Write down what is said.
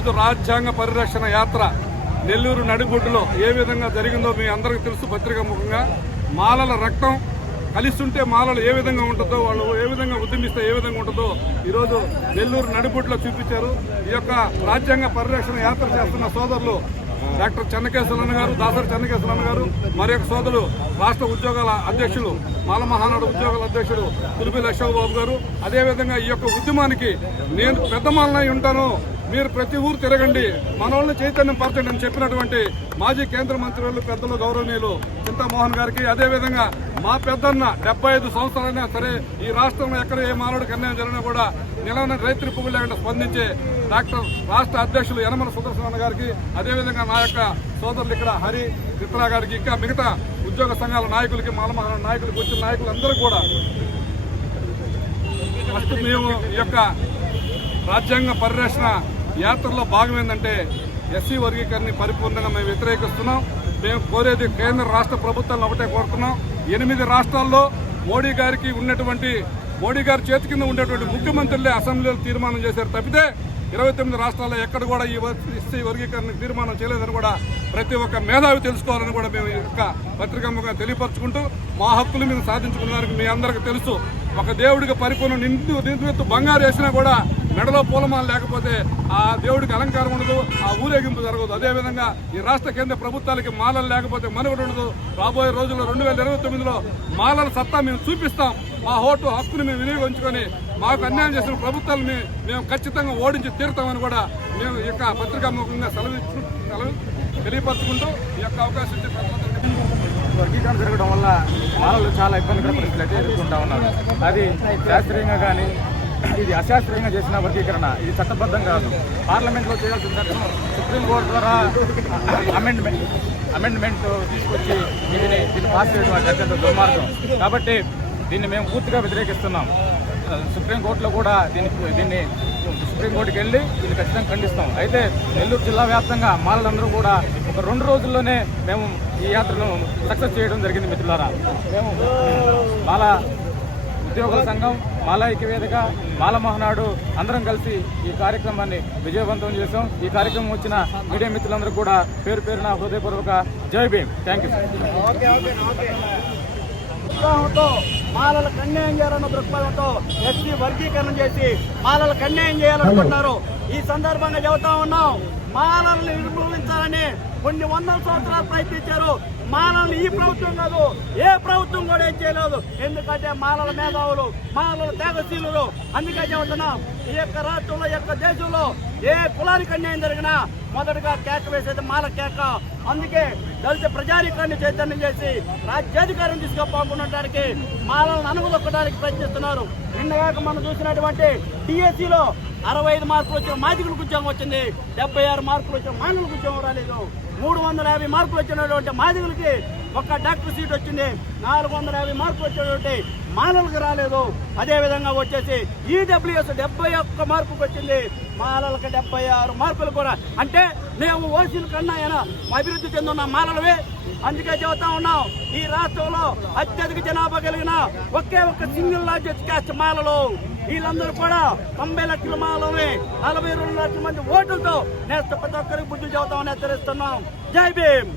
ఈరోజు రాజ్యాంగ పరిరక్షణ యాత్ర నెల్లూరు నడిబొడ్డులో ఏ విధంగా జరిగిందో మీ అందరికీ తెలుసు. పత్రికా ముఖంగా మాలల రక్తం కలిస్తుంటే మాలలు ఏ విధంగా ఉంటుందో, వాళ్ళు ఏ విధంగా ఉద్యమిస్తే ఏ విధంగా ఉంటుందో ఈరోజు నెల్లూరు నడిబొడ్డులో చూపించారు. ఈ యొక్క రాజ్యాంగ పరిరక్షణ యాత్ర చేస్తున్న సోదరులు డాక్టర్ చెన్నకేశ్వరన్న గారు, దాసరి చెన్నకేశ్వరన్న గారు, మరి యొక్క సోదరులు రాష్ట్ర ఉద్యోగాల అధ్యక్షులు, మాల మహానాడు ఉద్యోగాల అధ్యక్షుడు తులిపి లక్ష్మబాబు గారు. అదేవిధంగా ఈ యొక్క ఉద్యమానికి నేను పెద్ద మాలనై ఉంటాను, మీరు ప్రతి ఊరు తిరగండి, మన వాళ్ళని చైతన్యం పరచండి అని చెప్పినటువంటి మాజీ కేంద్ర మంత్రులు పెద్దలు గౌరవనీయులు చింతామోహన్ గారికి, అదేవిధంగా మా పెద్దన్న 75 సంవత్సరాలైనా సరే ఈ రాష్ట్రంలో ఎక్కడ ఏ మానవుడికి అన్యాయం జరిగినా కూడా నిలవన రైతు పువ్వు లేకుండా స్పందించే డాక్టర్ రాష్ట్ర అధ్యక్షులు యనమల సుదర్శన గారికి, అదేవిధంగా నా యొక్క సోదరులు ఇక్కడ హరి చిత్రా గారికి, ఇంకా మిగతా ఉద్యోగ సంఘాల నాయకులకి, మాలమహాన నాయకులకి, వచ్చిన నాయకులందరూ కూడా ఫస్ట్ మేము ఈ యొక్క రాజ్యాంగ పరిరక్షణ యాత్రలో భాగం ఏంటంటే ఎస్సీ వర్గీకరణని పరిపూర్ణంగా మేము వ్యతిరేకిస్తున్నాం. మేము కోరేది కేంద్ర రాష్ట్ర ప్రభుత్వాలను ఒకటే కోరుతున్నాం. 8 రాష్ట్రాల్లో మోడీ గారి చేతి కింద ఉండేటువంటి ముఖ్యమంత్రులే అసెంబ్లీలో తీర్మానం చేశారు తప్పితే 29 రాష్ట్రాల్లో ఎక్కడ కూడా ఈ ఎస్సీ వర్గీకరణ తీర్మానం చేయలేదని కూడా ప్రతి ఒక్క మేధావి తెలుసుకోవాలని కూడా మేము ఈ యొక్క పత్రికాముఖంగా తెలియపరచుకుంటూ మా హక్కులు మేము సాధించుకునేందుకు మీ అందరికీ తెలుసు. ఒక దేవుడికి పరిపూర్ణ నిండు బంగారు వేసినా కూడా మెడలో పూలమాల లేకపోతే ఆ దేవుడికి అలంకారం ఉండదు, ఆ ఊరేగింపు జరగదు. అదేవిధంగా ఈ రాష్ట్ర కేంద్ర ప్రభుత్వాలకి మాలలు లేకపోతే మనుగడ ఉండదు. రాబోయే రోజుల్లో 2029లో మాలల సత్తా మేము చూపిస్తాం. మా ఓటు హక్కుని మేము వినియోగించుకొని మాకు అన్యాయం చేసిన ప్రభుత్వాలను మేము ఖచ్చితంగా ఓడించి తీరుతామని కూడా మేము ఈ యొక్క పత్రికాముఖంగా సెలవు తెలియపరచుకుంటూ ఈ యొక్క అవకాశం ఇచ్చి వర్గీకరణ జరగడం వల్ల మాలలు చాలా ఇబ్బందికర పరిస్థితులు అయితే ఎదుర్కొంటా ఉన్నారు. అది శాస్త్రీయంగా కానీ ఇది అశాస్త్రీయంగా చేసిన వర్గీకరణ, ఇది చట్టబద్ధం కాదు. పార్లమెంట్లో చేయాల్సిన చట్టం సుప్రీంకోర్టు ద్వారా అమెండ్మెంట్ తీసుకొచ్చి దీన్ని పాస్ చేయడం అత్యంత దుర్మార్గం. కాబట్టి దీన్ని మేము పూర్తిగా వ్యతిరేకిస్తున్నాం. సుప్రీంకోర్టులో కూడా దీన్ని సుప్రీంకోర్టుకి వెళ్ళి దీన్ని ఖచ్చితంగా ఖండిస్తాం. అయితే నెల్లూరు జిల్లా వ్యాప్తంగా మాలలందరూ కూడా ఒక 2 రోజుల్లోనే మేము ఈ యాత్రను సక్సెస్ చేయడం జరిగింది. మిత్రులారా, మేము మాల ఉద్యోగుల సంఘం, మాల ఐక్యవేదిక, మాల మహానాడు అందరం కలిసి ఈ కార్యక్రమాన్ని విజయవంతం చేశాం. ఈ కార్యక్రమం వచ్చిన మీడియా మిత్రులందరూ కూడా పేరు పేరున హృదయపూర్వక జై భీమ్. Thank you. ఉత్సాహంతో మాలలకు అన్యాయం చేయాలన్న దృక్పథంతో ఎస్సీ వర్గీకరణ చేసి మాలలకు అన్యాయం చేయాలనుకుంటున్నారు. ఈ సందర్భంగా చెబుతా ఉన్నాం, మాలలను నిర్మూలించాలని కొన్ని వందల సంవత్సరాలు ప్రయత్నించారు. మాలలను ఈ ప్రభుత్వం కాదు, ఏ ప్రభుత్వం కూడా ఏం చేయలేదు. ఎందుకంటే మాలల మేధావులు, మాలల త్యాగశీలులు. అందుకే చెబుతున్నాం, ఈ యొక్క రాష్ట్రంలో, ఈ యొక్క దేశంలో ఏ కులానికి అన్యాయం జరిగినా మొదటగా కేక వేసేది మాల కేక. అందుకే దళిత ప్రజానీకాన్ని చైతన్యం చేసి రాజ్యాధికారం తీసుకుపోకుండా మాలను అనుమదొక్కడానికి ప్రయత్నిస్తున్నారు. నిన్నగాక మనం చూసినటువంటి డిఎస్సీలో 65 మార్కులు వచ్చిన మాదిగులకు ఉద్యోగం వచ్చింది, 76 మార్కులు వచ్చిన మానులకు ఉద్యోగం రాలేదు. 350 మార్కులు వచ్చినటువంటి మాదిగులకి ఒక డాక్టర్ సీట్ వచ్చింది, 450 మార్కులు వచ్చినటువంటి మాలలకు రాలేదు. అదేవిధంగా వచ్చేసి ఈడబ్ల్యూఎస్ 71 మార్కులకు వచ్చింది, మాలలకు 76 మార్కులు కూడా. అంటే మేము ఓసీల కన్నా అభివృద్ధి చెందున్న మాలలవే. అందుకే చెబుతా ఉన్నాం, ఈ రాష్ట్రంలో అత్యధిక జనాభా కలిగిన ఒకే ఒక్క సింగిల్ లార్జెస్ట్ క్యాస్ట్ మాలలు. వీళ్ళందరూ కూడా 90 లక్షల మాలమే, 42 లక్షల మంది ఓటులతో నేస్త ప్రతి ఒక్కరికి బుద్ధి చెబుతామని హెచ్చరిస్తున్నాం. జై భీమ్.